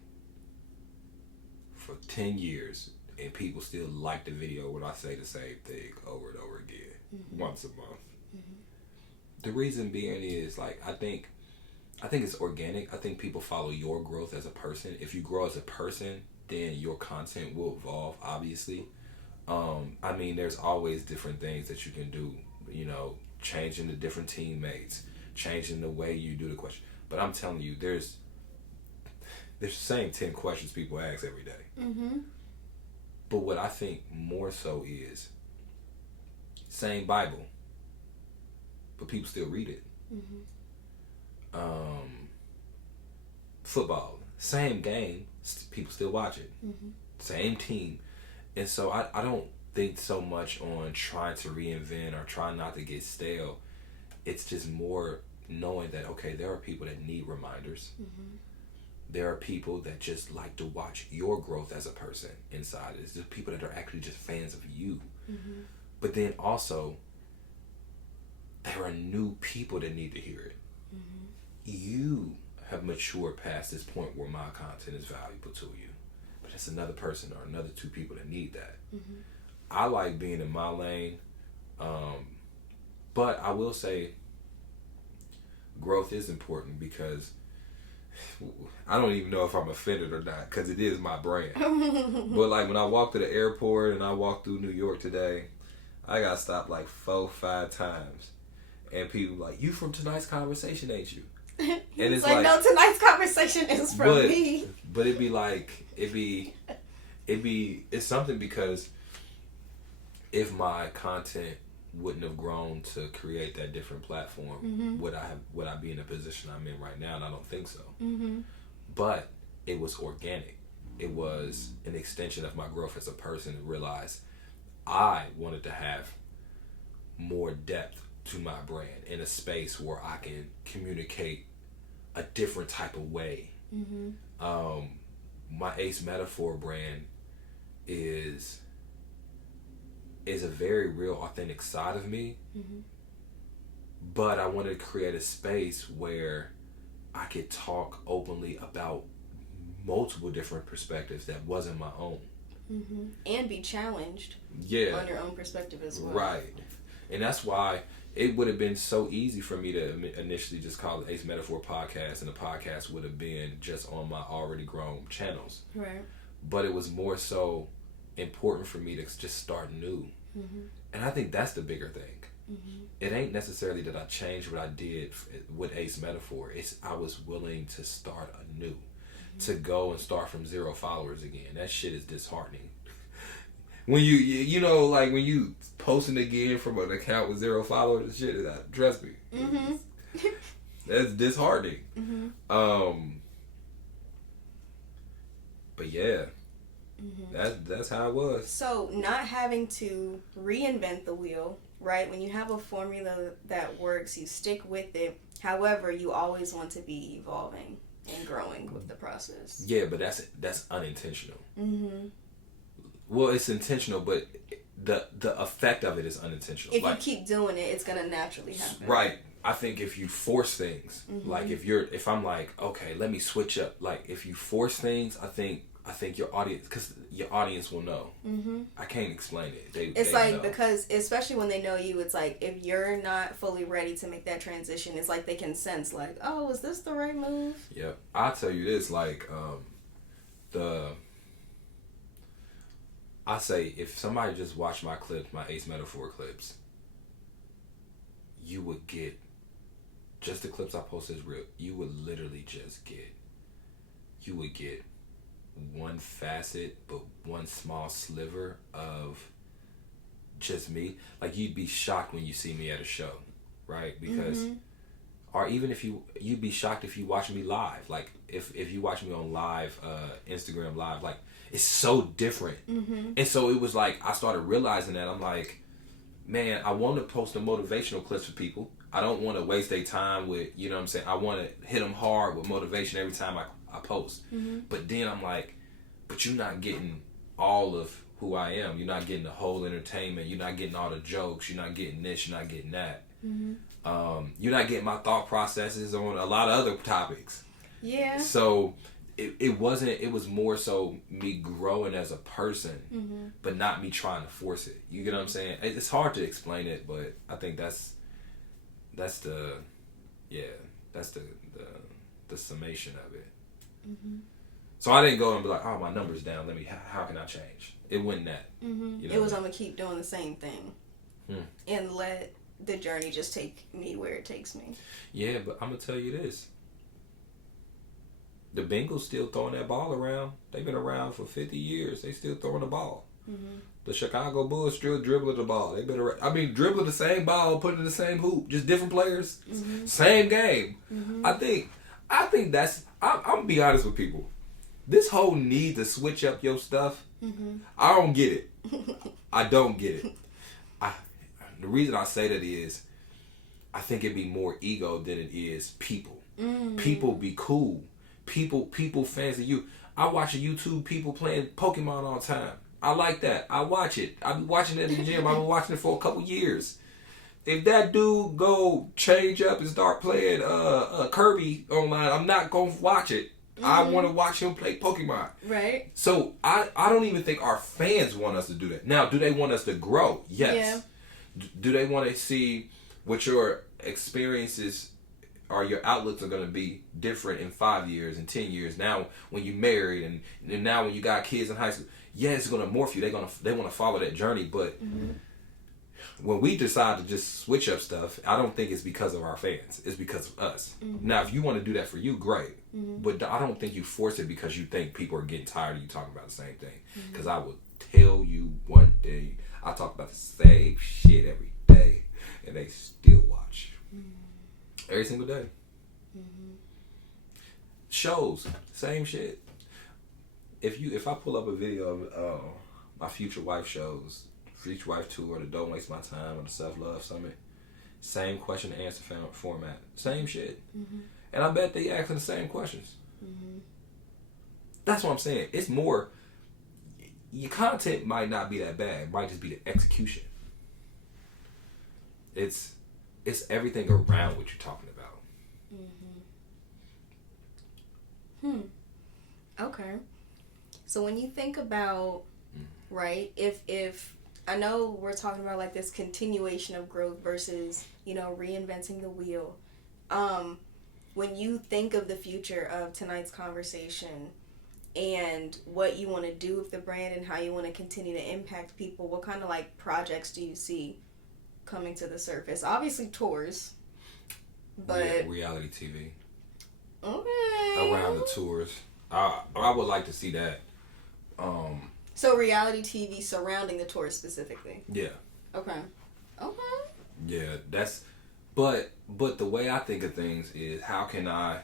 for 10 years, and people still like the video when I say the same thing over and over again, mm-hmm. once a month. Mm-hmm. The reason being is, like, I think it's organic. I think people follow your growth as a person. If you grow as a person, then your content will evolve, obviously. I mean, there's always different things that you can do, you know, changing the different teammates, changing the way you do the question. But I'm telling you, there's the same 10 questions people ask every day. Mm-hmm. But what I think more so is, same Bible, but people still read it. Mm-hmm. Football, same game, people still watch it. Mm-hmm. Same team. And so I don't think so much on trying to reinvent or trying not to get stale. It's just more knowing that, okay, there are people that need reminders. Mm-hmm. There are people that just like to watch your growth as a person inside. It's just people that are actually just fans of you. Mm-hmm. But then also, there are new people that need to hear it. Mm-hmm. You have matured past this point where my content is valuable to you. But it's another person or another 2 people that need that. Mm-hmm. I like being in my lane. But I will say, growth is important, because I don't even know if I'm offended or not, because it is my brand. But like when I walked to the airport and I walked through New York today, I got stopped like 4-5 times. And people like, you from Tonight's Conversation, ain't you? And it's like, no, Tonight's Conversation is from me. But it's something, because if my content wouldn't have grown to create that different platform, mm-hmm. would I be in the position I'm in right now? And I don't think so. Mm-hmm. But it was organic. It was an extension of my growth as a person, to realize I wanted to have more depth to my brand in a space where I can communicate a different type of way. Mm-hmm. My Ace Metaphor brand is a very real, authentic side of me. Mm-hmm. But I wanted to create a space where I could talk openly about multiple different perspectives that wasn't my own. Mm-hmm. And be challenged on your own perspective as well. Right. And that's why it would have been so easy for me to initially just call it Ace Metaphor Podcast, and the podcast would have been just on my already grown channels. Right. But it was more so important for me to just start new. Mm-hmm. And I think that's the bigger thing. Mm-hmm. It ain't necessarily that I changed what I did with Ace Metaphor. It's I was willing to start anew. Mm-hmm. To go and start from 0 followers again. That shit is disheartening. When you know, like when you posting again from an account with 0 followers, shit, trust me. Mm-hmm. That's disheartening. Mm-hmm. But yeah. Mm-hmm. That's how it was. So not having to reinvent the wheel, right? When you have a formula that works, you stick with it. However, you always want to be evolving and growing with the process. Yeah, but that's unintentional. Mm-hmm. Well, it's intentional, but the effect of it is unintentional. If you keep doing it, it's gonna naturally happen. Right. I think if you force things, like if I'm like, okay, let me switch up. Like if you force things, I think your audience, because your audience will know. I can't explain it. It's they like know. Because especially when they know you, it's like if you're not fully ready to make that transition, it's like they can sense like, oh, is this the right move? Yep. I'll tell you this, like I say if somebody just watched my clips, my Ace Metaphor clips, you would get just the clips I posted as real. You would literally just get. You would get one facet, but one small sliver of just me. Like you'd be shocked when you see me at a show, right? Because, or even if you'd be shocked if you watch me live. Like if you watch me on live, Instagram live, like it's so different. And so it was like I started realizing that I'm like, man, I want to post the motivational clips for people. I don't want to waste their time with, you know what I'm saying? I want to hit them hard with motivation every time I post. But then I'm like, but you're not getting all of who I am. You're not getting the whole entertainment. You're not getting all the jokes. You're not getting this. You're not getting that. You're not getting my thought processes on a lot of other topics. Yeah. So it was more so me growing as a person, but not me trying to force it. You get what I'm saying? It's hard to explain it, but I think that's the summation of it. So I didn't go and be like, oh, my number's down. How can I change? It wasn't that. You know It was, I'm going to keep doing the same thing. And let the journey just take me where it takes me. Yeah, but I'm going to tell you this. The Bengals still throwing that ball around. They've been around for 50 years. They still throwing the ball. The Chicago Bulls still dribbling the ball. They've been around. I mean, dribbling the same ball, putting in the same hoop, just different players, same game. I think that's. I'm gonna be honest with people. This whole need to switch up your stuff, I don't get it. I don't get it. The reason I say that is, I think it'd be more ego than it is people. People be cool. People fancy you. I watch YouTube people playing Pokemon all the time. I like that. I watch it. I've been watching it in the gym. I've been watching it for a couple years. If that dude go change up and start playing Kirby online, I'm not gonna watch it. I want to watch him play Pokemon. Right. So I don't even think our fans want us to do that. Now, do they want us to grow? Yes. Yeah. Do they want to see what your experiences or your outlooks are going to be different in 5 years and 10 years? Now, when you married and now when you got kids in high school, yeah, it's going to morph you. They want to follow that journey, but when we decide to just switch up stuff, I don't think it's because of our fans. It's because of us. Now, if you want to do that for you, great. But I don't think you force it because you think people are getting tired of you talking about the same thing. Because I will tell you one day, I talk about the same shit every day, and they still watch. Every single day. Shows, same shit. If I pull up a video of my Future Wife shows, Future Wife Tour, the Don't Waste My Time, or the Self Love Summit, same question and answer format, same shit. And I bet they asking the same questions. That's what I'm saying. It's more, your content might not be that bad. It might just be the execution. It's everything around what you're talking about. Okay. So when you think about, right, if I know we're talking about like this continuation of growth versus, reinventing the wheel. When you think of the future of tonight's conversation and what you want to do with the brand and how you want to continue to impact people, what kind of like projects do you see coming to the surface? Obviously tours, but reality TV. Okay. Around the tours, I would like to see that. So reality TV surrounding the tour specifically. Yeah. Okay. Yeah, that's. But the way I think of things is how can I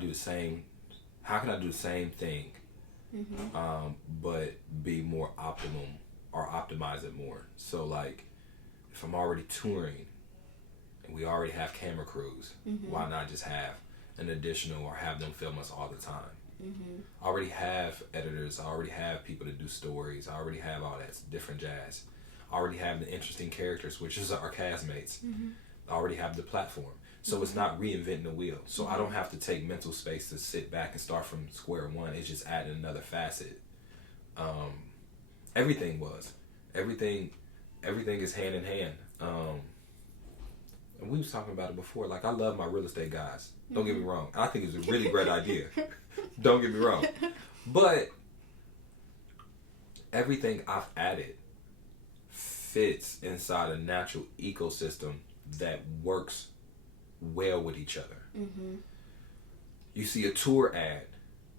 do the same? How can I do the same thing? But be more optimum or optimize it more. So like, if I'm already touring, and we already have camera crews, why not just have an additional or have them film us all the time? I already have editors. I already have people to do stories. I already have all that different jazz. I already have the interesting characters, which is our castmates. already have the platform. So it's not reinventing the wheel. So I don't have to take mental space to sit back and start from square one. It's just adding another facet. Everything is hand in hand. And we was talking about it before. Like, I love my real estate guys. Don't get me wrong. I think it's a really great idea. Don't get me wrong. But everything I've added fits inside a natural ecosystem that works well with each other. You see a tour ad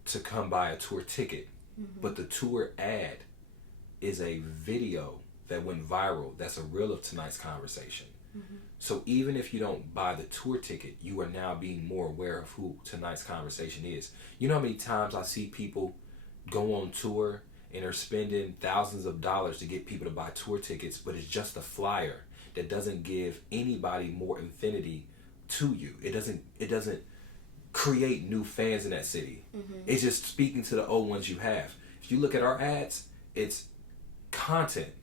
to come buy a tour ticket, but the tour ad is a video that went viral that's a reel of tonight's conversation. So even if you don't buy the tour ticket, you are now being more aware of who tonight's conversation is. You know how many times I see people go on tour and are spending thousands of dollars to get people to buy tour tickets, but it's just a flyer that doesn't give anybody more affinity to you. It doesn't create new fans in that city. It's just speaking to the old ones you have. If you look at our ads, it's content.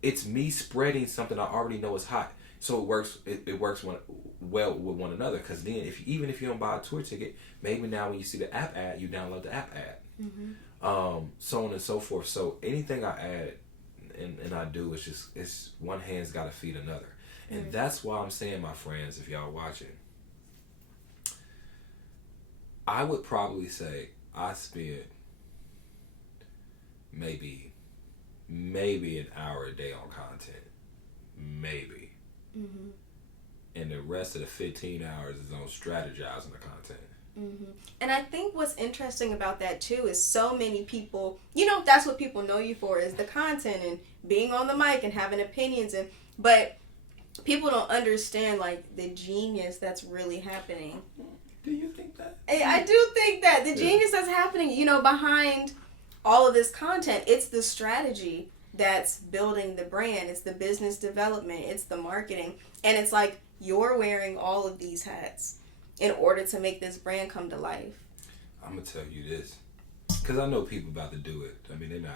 It's me spreading something I already know is hot. So it works well with one another, because then even if you don't buy a tour ticket, maybe now when you see the app ad, you download the app ad. So on and so forth. So anything I add and I do, it's one hand's got to feed another. And that's why I'm saying, my friends, if y'all watching, I would probably say I spend maybe an hour a day on content. Maybe. And the rest of the 15 hours is on strategizing the content. And I think what's interesting about that too is so many people, that's what people know you for, is the content and being on the mic and having opinions, but people don't understand like the genius that's really happening. Do you think that? I do think that the genius that's happening, behind all of this content, it's the strategy that's building the brand. It's the business development. It's the marketing. And it's like you're wearing all of these hats in order to make this brand come to life. I'm going to tell you this, because I know people about to do it. I mean,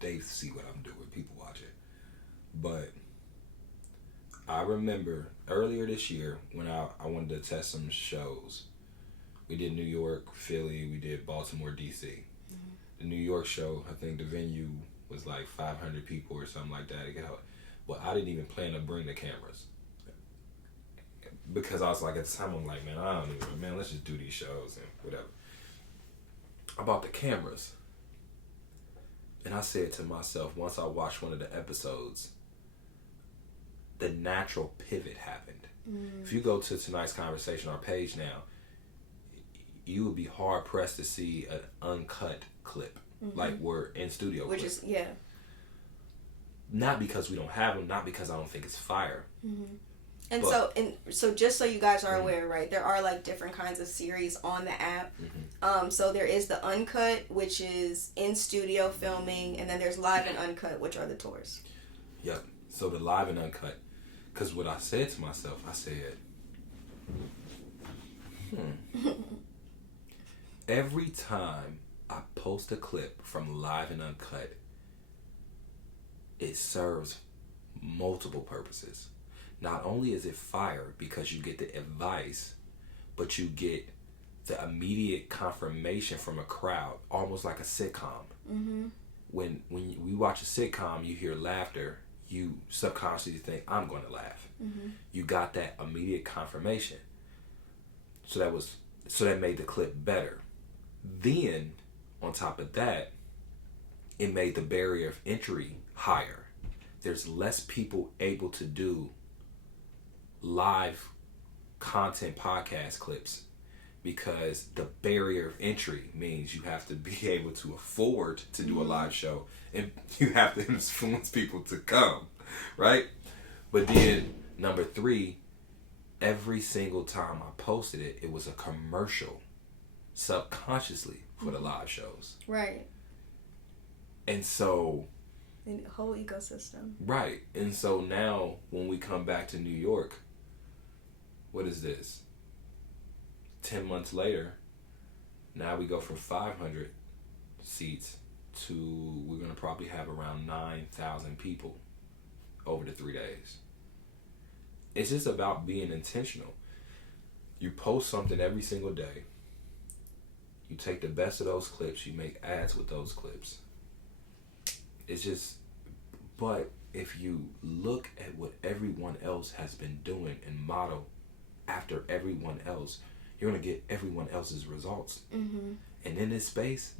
they see what I'm doing. People watch it. But I remember earlier this year when I wanted to test some shows. We did New York, Philly, we did Baltimore, D.C. The New York show, I think the venue was like 500 people or something like that. But I didn't even plan to bring the cameras, because I was like, at the time, I'm like, man, let's just do these shows and whatever. I bought the cameras, and I said to myself, once I watched one of the episodes, the natural pivot happened. If you go to tonight's conversation, our page now, you would be hard pressed to see an uncut clip. Like we're in studio. Which is, yeah. Not because we don't have them, not because I don't think it's fire. And so just so you guys are aware, right, there are like different kinds of series on the app. So there is the uncut, which is in studio filming, and then there's live and uncut, which are the tours. Yep. So the live and uncut, because what I said to myself, I said, every time I post a clip from live and uncut, it serves multiple purposes. Not only is it fire because you get the advice, but you get the immediate confirmation from a crowd, almost like a sitcom. When we watch a sitcom, you hear laughter, you subconsciously think, I'm going to laugh. You got that immediate confirmation. So that made the clip better. Then, on top of that, it made the barrier of entry higher. There's less people able to do live content podcast clips, because the barrier of entry means you have to be able to afford to do a live show, and you have to influence people to come, right? But then, number 3, every single time I posted it, it was a commercial subconsciously for the live shows. Right. And so... the whole ecosystem. Right. And so now, when we come back to New York, what is this? 10 months later, now we go from 500 seats to, we're going to probably have around 9,000 people over the 3 days. it's just about being intentional. You post something every single day. You take the best of those clips. You make ads with those clips. It's just, but if you look at what everyone else has been doing and model after everyone else, you're going to get everyone else's results. Mm-hmm. And in this space,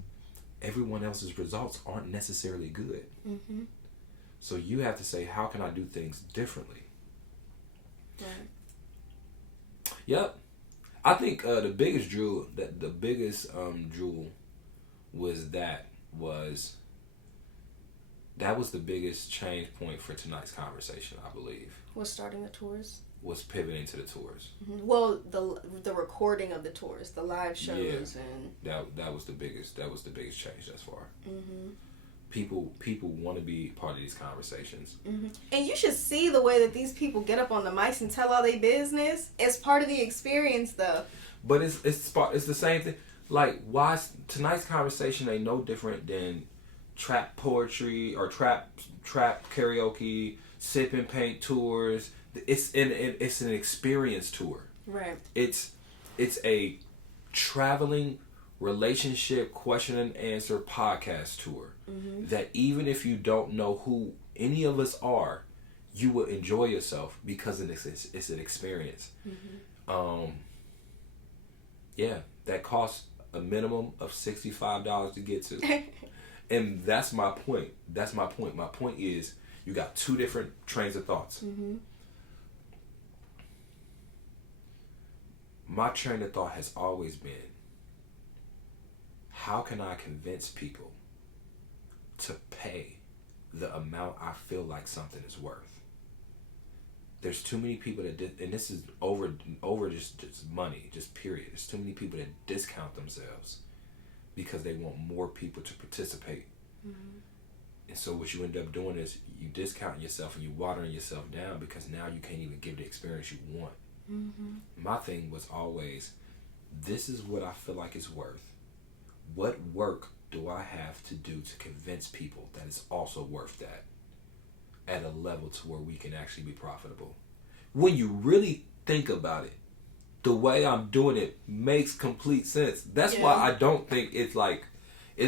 everyone else's results aren't necessarily good. Mm-hmm. So you have to say, how can I do things differently? Right. Yep. I think the biggest jewel was that was the biggest change point for tonight's conversation, I believe. Was starting the tours? Was pivoting to the tours. Mm-hmm. Well, the recording of the tours, the live shows, and that was the biggest change thus far. Mm-hmm. People want to be part of these conversations. Mm-hmm. And you should see the way that these people get up on the mics and tell all their business. It's part of the experience, though. But it's the same thing. Like, why tonight's conversation ain't no different than trap poetry or trap karaoke, sip and paint tours. It's an experience tour. Right. It's a traveling relationship question and answer podcast tour. Mm-hmm. That even if you don't know who any of us are, you will enjoy yourself because it's an experience. Mm-hmm. Yeah, that costs a minimum of $65 to get to. And that's my point. My point is, you got two different trains of thoughts. Mm-hmm. My train of thought has always been, how can I convince people to pay the amount I feel like something is worth? There's too many people and this is over just money, just period. There's too many people that discount themselves because they want more people to participate. Mm-hmm. And so what you end up doing is you discount yourself and you watering yourself down because now you can't even give the experience you want. Mm-hmm. My thing was always, this is what I feel like it's worth. What work do I have to do to convince people that it's also worth that at a level to where we can actually be profitable? When you really think about it, the way I'm doing it makes complete sense. That's why I don't think it's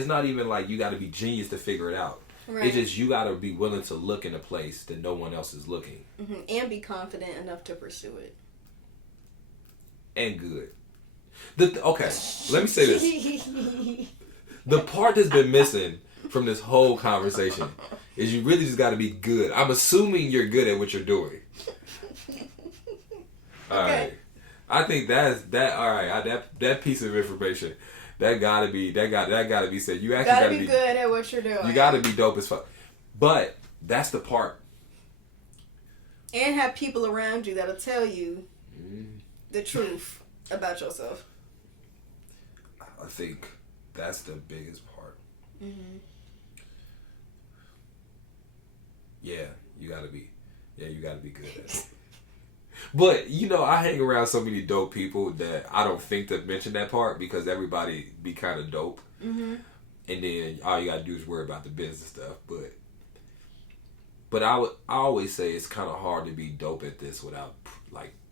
not even like you got to be genius to figure it out. Right. It's just you got to be willing to look in a place that no one else is looking. Mm-hmm. And be confident enough to pursue it. And good. Okay, let me say this. The part that's been missing from this whole conversation is you really just got to be good. I'm assuming you're good at what you're doing. All right. I think that. All right. That piece of information, that gotta be said. You actually gotta be good at what you're doing. You gotta be dope as fuck. But that's the part. And have people around you that'll tell you the truth about yourself. I think that's the biggest part. Mm-hmm. Yeah, you gotta be good at it. But, I hang around so many dope people that I don't think to mention that part because everybody be kind of dope. Mm-hmm. And then all you gotta do is worry about the business stuff. But I always say it's kind of hard to be dope at this without,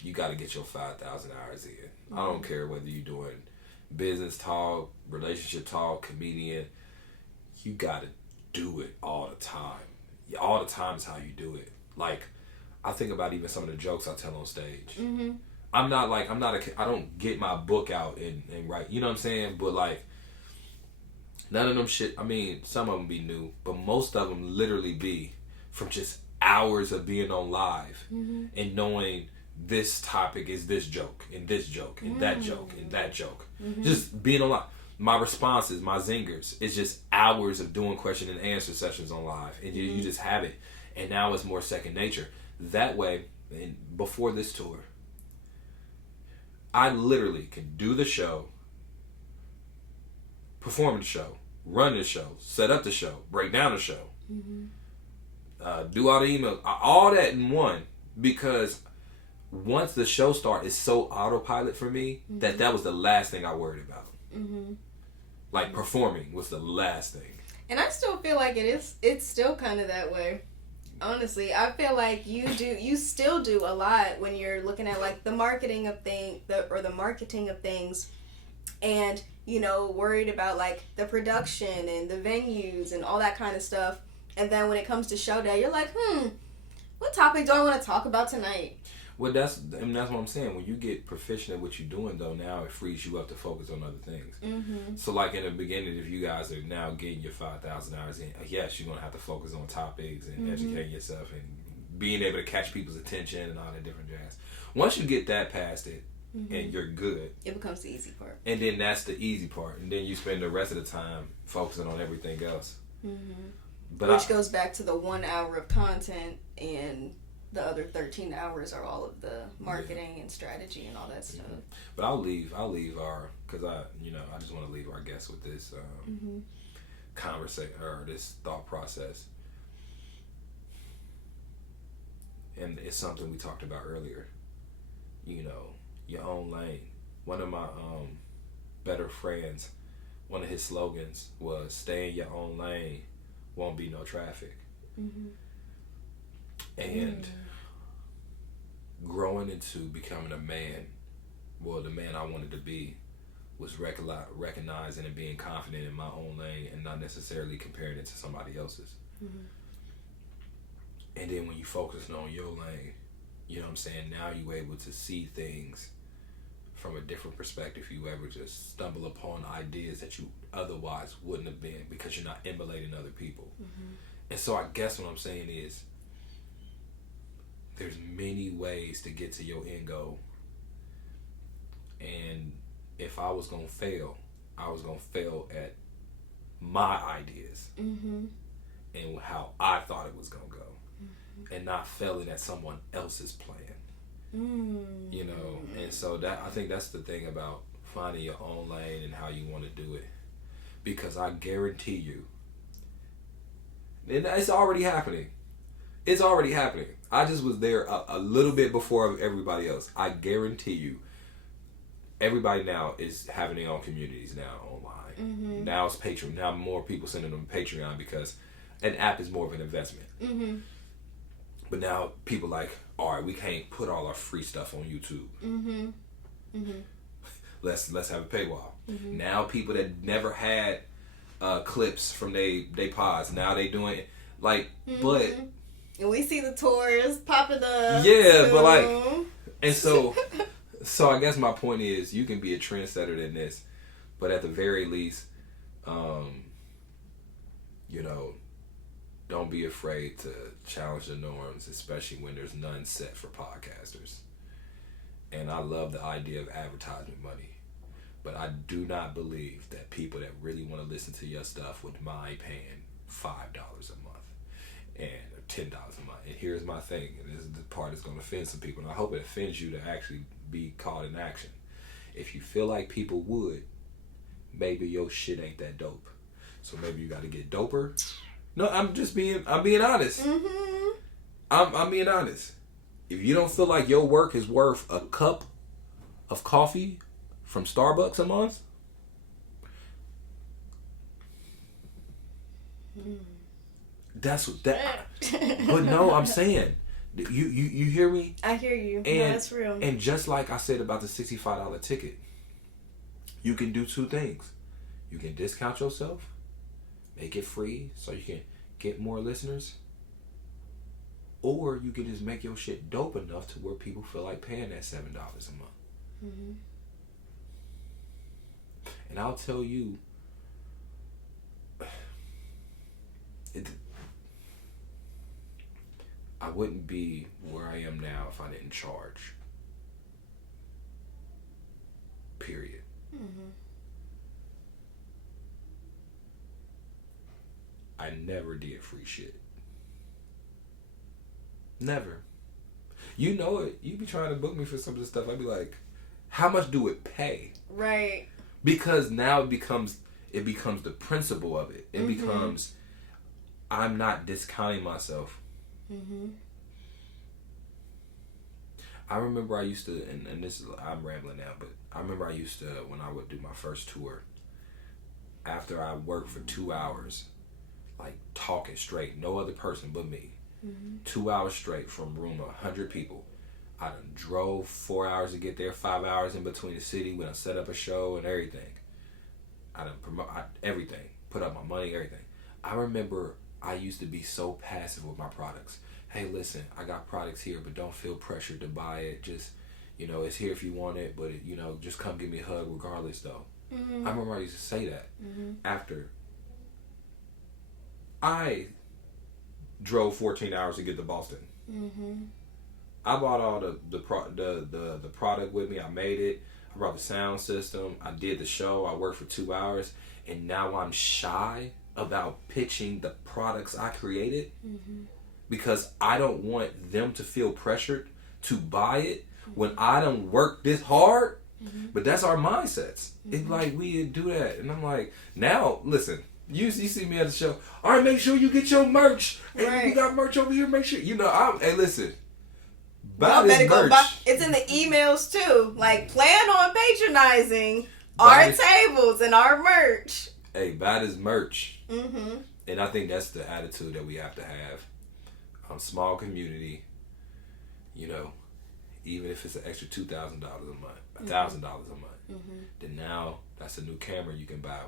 you gotta get your 5,000 hours in. Mm-hmm. I don't care whether you're doing business talk, relationship talk, comedian. You gotta do it all the time. All the time is how you do it. I think about even some of the jokes I tell on stage. Mm-hmm. I don't get my book out and write, you know what I'm saying? But none of them shit, I mean, some of them be new, but most of them literally be from just hours of being on live and knowing this topic is this joke and this joke and that joke and that joke. Mm-hmm. Just being on live. My responses, my zingers, it's just hours of doing question and answer sessions on live. And you just have it. And now it's more second nature. That way, and before this tour, I literally can do the show, perform the show, run the show, set up the show, break down the show, do all the emails, all that in one. Because once the show starts, it's so autopilot for me that was the last thing I worried about. Mm-hmm. Performing was the last thing. And I still feel like it's still kind of that way. Honestly, I feel like you still do a lot when you're looking at like the marketing of the marketing of things, and worried about like the production and the venues and all that kind of stuff. And then when it comes to show day, you're like, what topic do I want to talk about tonight? Well, that's what I'm saying. When you get proficient at what you're doing, though, now it frees you up to focus on other things. Mm-hmm. So, like in the beginning, if you guys are now getting your 5,000 hours in, yes, you're gonna have to focus on topics and educating yourself and being able to catch people's attention and all that different jazz. Once you get that past it, and you're good, it becomes the easy part. And then that's the easy part, and then you spend the rest of the time focusing on everything else. But which goes back to the 1 hour of content, and the other 13 hours are all of the marketing and strategy and all that stuff. But I'll leave our, because I just want to leave our guests with this conversation or this thought process. And it's something we talked about earlier. Your own lane. One of my better friends, one of his slogans was "Stay in your own lane, won't be no traffic." And growing into becoming a man, the man I wanted to be, was recognizing and being confident in my own lane and not necessarily comparing it to somebody else's. And then when you focus on your lane, you know what I'm saying, now you're able to see things from a different perspective. You ever just stumble upon ideas that you otherwise wouldn't have been because you're not emulating other people. And so I guess what I'm saying is there's many ways to get to your end goal. And if I was going to fail, I was going to fail at my ideas and how I thought it was going to go. And not failing at someone else's plan. And so that, I think that's the thing about finding your own lane and how you want to do it. Because I guarantee you, and it's already happening. It's already happening. I just was there a little bit before everybody else. I guarantee you, everybody now is having their own communities now online. Now it's Patreon. Now more people sending them Patreon because an app is more of an investment. But now people like, all right, we can't put all our free stuff on YouTube. Let's have a paywall. Now people that never had clips from they pods, now they doing it like, but. And we see the tours popping up. Yeah, too. But like, and so I guess my point is, you can be a trendsetter in this, but at the very least, don't be afraid to challenge the norms, especially when there's none set for podcasters. And I love the idea of advertisement money, but I do not believe that people that really want to listen to your stuff would mind paying $5 a month and $10 a month. And here's my thing, and this is the part that's going to offend some people, and I hope it offends you to actually be caught in action. If you feel like people would, maybe your shit ain't that dope. So maybe you got to get doper. No, I'm being honest. I'm being honest. If you don't feel like your work is worth a cup of coffee from Starbucks a month, that's what that. But no, I'm saying, you hear me? I hear you. And, no, that's real. And just like I said about the $65 ticket, you can do two things. You can discount yourself, make it free so you can get more listeners, or you can just make your shit dope enough to where people feel like paying that $7 a month. And I'll tell you, I wouldn't be where I am now if I didn't charge. Period. I never did free shit. Never. You know it. You be trying to book me for some of the stuff. I'd be like, how much do it pay? Right. Because now it becomes the principle of it. It becomes, I'm not discounting myself. I remember I used to, and this is, I'm rambling now, but I remember I used to, when I would do my first tour, after I worked for 2 hours, like talking straight, no other person but me, 2 hours straight from a room of 100 people. I done drove 4 hours to get there, 5 hours in between the city when I set up a show and everything. I done promote everything, put up my money, everything. I remember I used to be so passive with my products. Hey, listen, I got products here, but don't feel pressured to buy it. Just, it's here if you want it, but, just come give me a hug regardless, though. I remember I used to say that after I drove 14 hours to get to Boston. I bought all the product with me. I made it. I brought the sound system. I did the show. I worked for 2 hours. And now I'm shy about pitching the products I created because I don't want them to feel pressured to buy it when I don't work this hard. But that's our mindsets. It's like we do that. And I'm like, now, listen, you see me at the show. All right, make sure you get your merch. Hey, we got merch over here. Make sure, hey, listen. Buy this merch. It's in the emails too. Like, plan on patronizing our tables and our merch. Hey, buy this merch. And I think that's the attitude that we have to have. Small community, even if it's an extra $2,000 a month, $1,000 a month, then now that's a new camera you can buy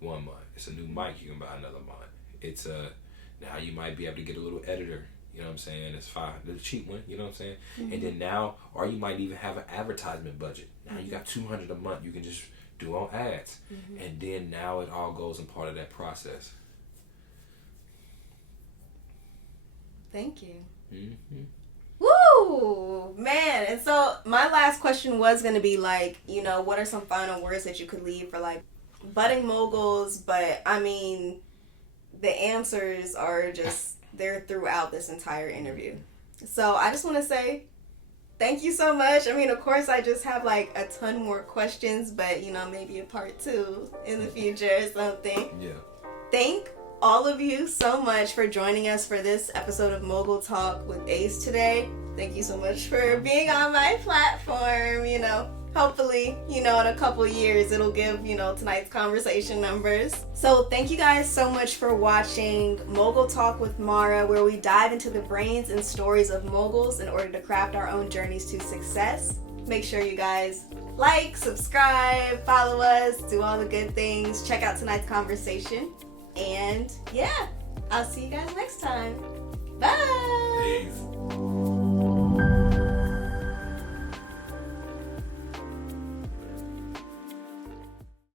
1 month. It's a new mic you can buy another month. It's now you might be able to get a little editor. You know what I'm saying? It's fine. The cheap one, you know what I'm saying? And then now, or you might even have an advertisement budget. Now you got $200 a month you can just do on ads. And then now it all goes in part of that process. Thank you. Woo! Man, and so my last question was going to be like, what are some final words that you could leave for like budding moguls? But I mean, the answers are just... they're throughout this entire interview. So I just want to say thank you so much. I mean, of course, I just have like a ton more questions, but maybe a part 2 in the future or something. Yeah. Thank all of you so much for joining us for this episode of Mogul Talk with Ace today. Thank you so much for being on my platform. Hopefully, in a couple years, it'll give, tonight's conversation numbers. So thank you guys so much for watching Mogul Talk with Marah, where we dive into the brains and stories of moguls in order to craft our own journeys to success. Make sure you guys like, subscribe, follow us, do all the good things. Check out tonight's conversation. And yeah, I'll see you guys next time. Bye! Peace.